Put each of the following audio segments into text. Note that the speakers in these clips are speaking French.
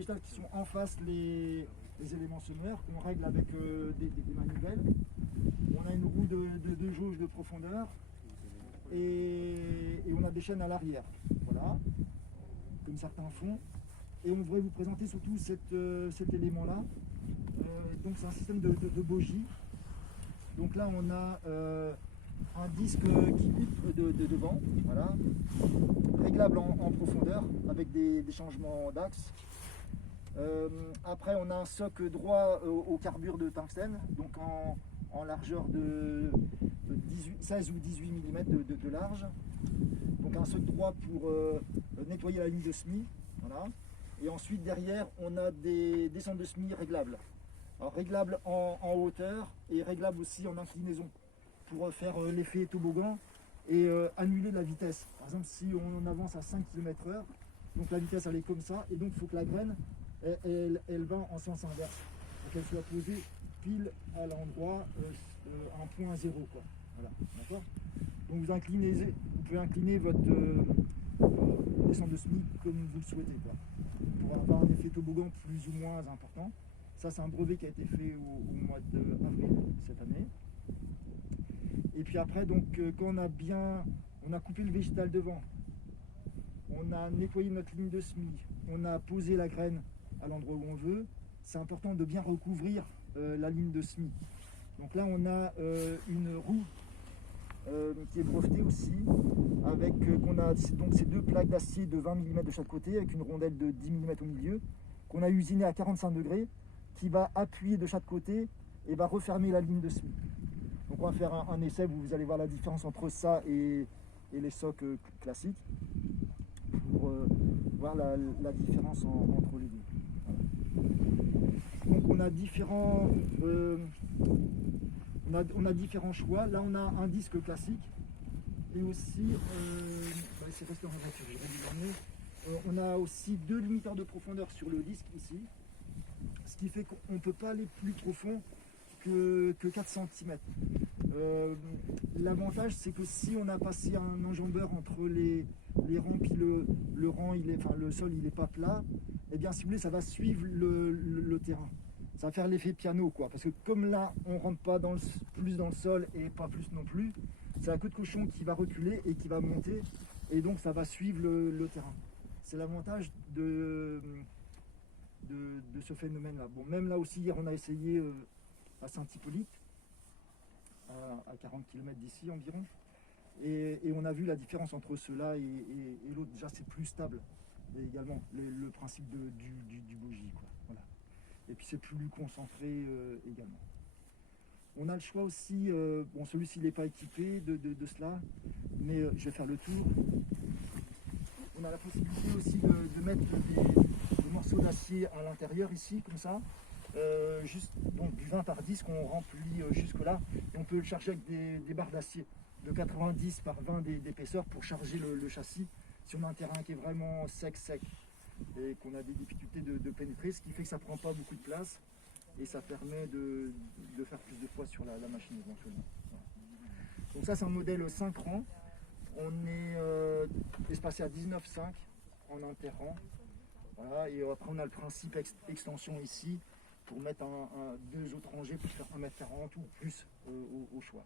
végétales qui sont en face les éléments semeurs qu'on règle avec des manivelles. On a une roue de jauge de profondeur et on a des chaînes à l'arrière. Voilà, comme certains font. Et on voudrait vous présenter surtout cet élément-là. Donc c'est un système de bogies. Donc là on a un disque qui bute de devant, voilà, réglable en profondeur avec des changements d'axe. Après on a un soc droit au carbure de tungstène, donc en largeur de 16 ou 18 mm de large. Donc un soc droit pour nettoyer la ligne de semis. Voilà. Et ensuite derrière on a des descentes de semis réglables. Alors réglables en hauteur et réglables aussi en inclinaison pour faire l'effet toboggan et annuler la vitesse. Par exemple si on avance à 5 km/h, donc la vitesse elle est comme ça et donc il faut que la graine elle va en sens inverse. Donc elle soit posée pile à l'endroit un point zéro quoi. Voilà, d'accord. Donc vous pouvez incliner votre descente de semis comme vous le souhaitez quoi, pour avoir un effet toboggan plus ou moins important. Ça c'est un brevet qui a été fait au mois d'avril cette année. Et puis après donc quand on a coupé le végétal devant, on a nettoyé notre ligne de semis, on a posé la graine à l'endroit où on veut, c'est important de bien recouvrir la ligne de semis. Donc là on a une roue qui est brevetée aussi, avec qu'on a donc ces deux plaques d'acier de 20 mm de chaque côté, avec une rondelle de 10 mm au milieu, qu'on a usiné à 45 degrés, qui va appuyer de chaque côté et va refermer la ligne de semis. Donc on va faire un essai où vous allez voir la différence entre ça et les socs classiques, pour voir la différence entre les deux. Voilà. Donc on a différents choix. Là on a un disque classique et aussi c'est resté en voiture, on a aussi deux limiteurs de profondeur sur le disque ici, ce qui fait qu'on ne peut pas aller plus profond que 4 cm. L'avantage c'est que si on a passé un enjambeur entre les rangs puis le rang le sol il n'est pas plat, et bien si vous voulez ça va suivre le terrain. Ça va faire l'effet piano quoi, parce que comme là on rentre pas plus dans le sol et pas plus non plus, c'est la queue de cochon qui va reculer et qui va monter et donc ça va suivre le terrain. C'est l'avantage de ce phénomène là. Bon, même là aussi hier on a essayé à Saint-Hippolyte, à 40 km d'ici environ, et on a vu la différence entre ceux-là et l'autre. Déjà c'est plus stable et également le principe du bogie quoi. Voilà. Et puis c'est plus concentré également. On a le choix aussi, bon celui-ci n'est pas équipé de cela, mais je vais faire le tour. On a la possibilité aussi de mettre des morceaux d'acier à l'intérieur ici, comme ça. Juste donc du 20 par 10 qu'on remplit jusque là, et on peut le charger avec des barres d'acier de 90 par 20 d'épaisseur pour charger le châssis si on a un terrain qui est vraiment sec et qu'on a des difficultés de pénétrer, ce qui fait que ça prend pas beaucoup de place et ça permet de faire plus de poids sur la machine éventuellement. Voilà. Donc ça c'est un modèle 5 rangs, on est espacé à 19,5 en interrang. Voilà, et après on a le principe extension ici pour mettre deux autres rangées pour faire 1,40 m ou plus au choix.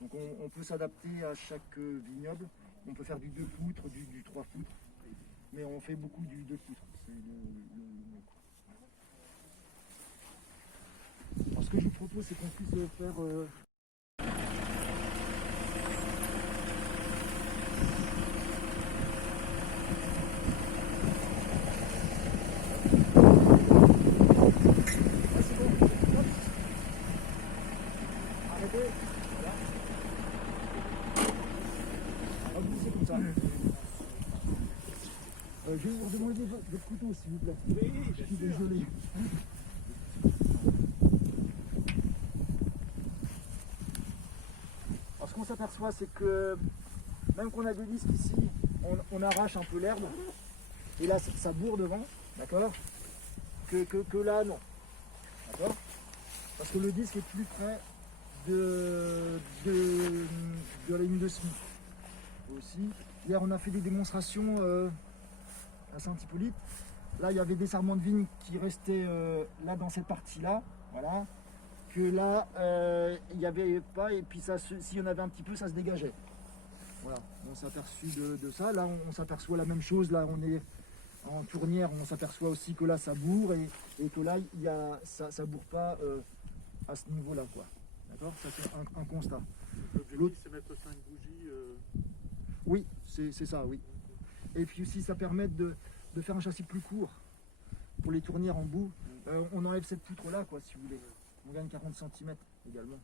Donc on peut s'adapter à chaque vignoble, on peut faire du 2 poutres, du 3 poutres, mais on fait beaucoup du 2 poutres, c'est le mieux. Alors ce que je vous propose c'est qu'on puisse faire je vais vous demander votre couteau s'il vous plaît. Oui, je suis désolé. Alors ce qu'on s'aperçoit c'est que même qu'on a des disques ici, on arrache un peu l'herbe et là ça bourre devant, d'accord, que là non. D'accord. Parce que le disque est plus près de la ligne de semis. Aussi. Hier on a fait des démonstrations à Saint-Hippolyte là il y avait des sarments de vigne qui restaient là dans cette partie-là, voilà. Que là, il n'y avait pas, et puis s'il y en avait un petit peu, ça se dégageait. Voilà, on s'est aperçu de ça. Là, on s'aperçoit la même chose. Là, on est en tournière, on s'aperçoit aussi que là, ça bourre, et que là, ça ne bourre pas à ce niveau-là, quoi. D'accord? Ça, c'est un constat. L'objectif, c'est mettre 5 bougies. Oui, c'est ça, oui. Et puis aussi, ça permet de faire un châssis plus court pour les tournières en bout. On enlève cette poutre-là, quoi, si vous voulez. On gagne 40 cm également.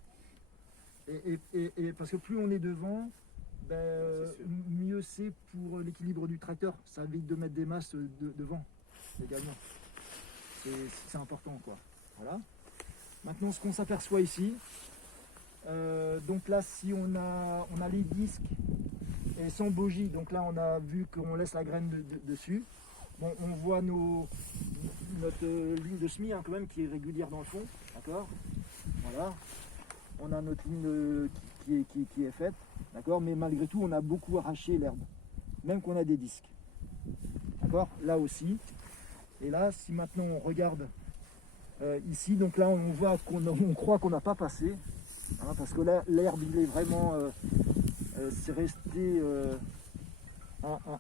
Et parce que plus on est devant, mieux c'est pour l'équilibre du tracteur. Ça évite de mettre des masses devant également. C'est important, quoi. Voilà. Maintenant, ce qu'on s'aperçoit ici, donc là, si on a les disques et sans bougie, donc là, on a vu qu'on laisse la graine dessus. Bon, on voit notre ligne de semis, hein, quand même, qui est régulière dans le fond. D'accord? Voilà. On a notre ligne qui est faite. D'accord? Mais malgré tout, on a beaucoup arraché l'herbe. Même qu'on a des disques. D'accord? Là aussi. Et là, si maintenant on regarde ici, donc là, on voit on croit qu'on n'a pas passé. Hein, parce que là, l'herbe, il est vraiment... c'est resté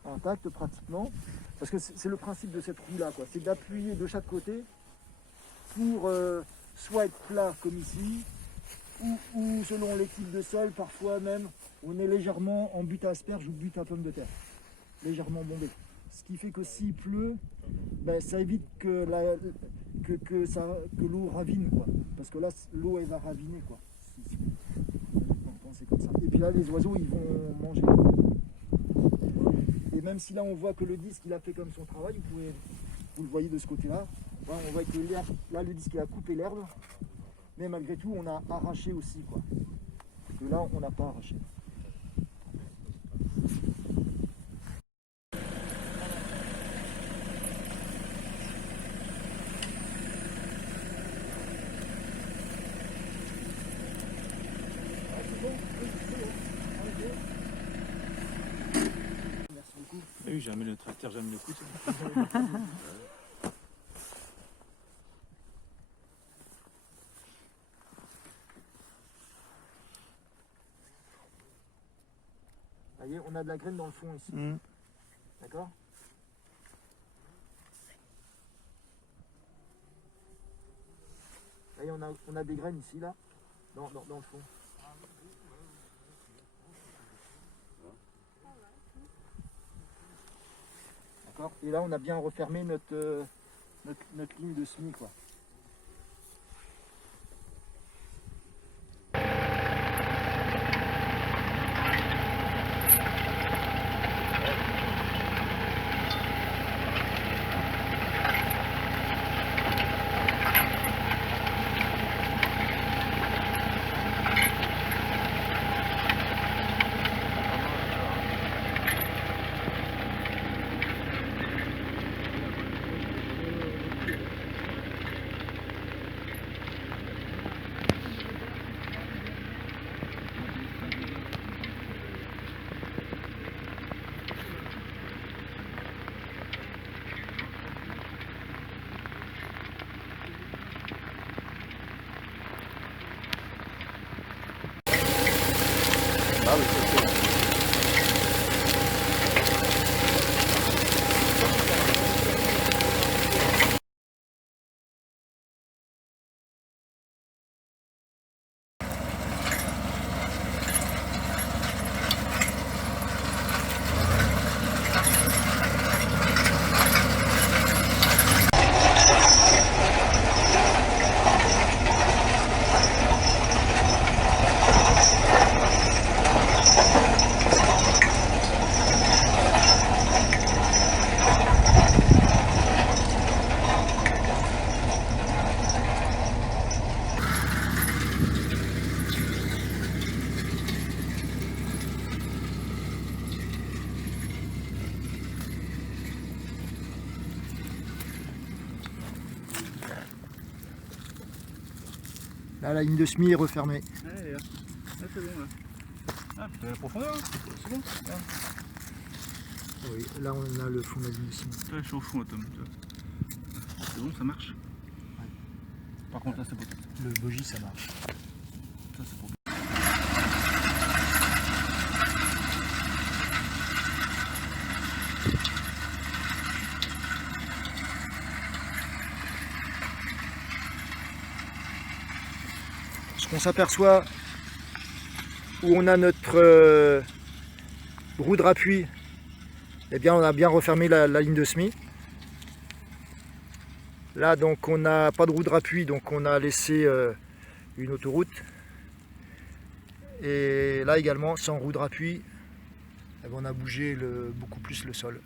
intact pratiquement. Parce que c'est le principe de cette roue-là, quoi. C'est d'appuyer de chaque côté pour soit être plat comme ici, ou selon les types de sol, parfois même, on est légèrement en butte à asperge ou butte à pomme de terre. Légèrement bombé. Ce qui fait que s'il pleut, ça évite que l'eau ravine, quoi. Parce que là, l'eau, elle va raviner, quoi. C'est comme ça. Et puis là, les oiseaux, ils vont manger. Et même si là, on voit que le disque, il a fait comme son travail, vous le voyez de ce côté-là. On voit que là, le disque, il a coupé l'herbe. Mais malgré tout, on a arraché aussi, quoi. Et là, on n'a pas arraché. Merci beaucoup. Oui, jamais le tracteur, jamais le couteau. Vous voyez, on a de la graine dans le fond ici. D'accord? Vous voyez, on a des graines ici, là, dans le fond. D'accord? Et là, on a bien refermé notre ligne de semis, quoi. Ah oui, c'est Là, la ligne de semis est refermée. Ouais, là, c'est bon, là. Ah, c'est la profondeur, hein. C'est bon. Là. Oui, là, on a le fond de la ligne de semis. Là, je suis au fond, Tom. C'est bon, ça marche. Par contre, là, c'est peut-être. Le bogie, ça marche. Ça, c'est pour. Ce qu'on s'aperçoit, où on a notre roue de appui, eh bien on a bien refermé la ligne de semis. Là donc on n'a pas de roue de appui, donc on a laissé une autoroute. Et là également sans roue de appui, eh bien, on a bougé beaucoup plus le sol.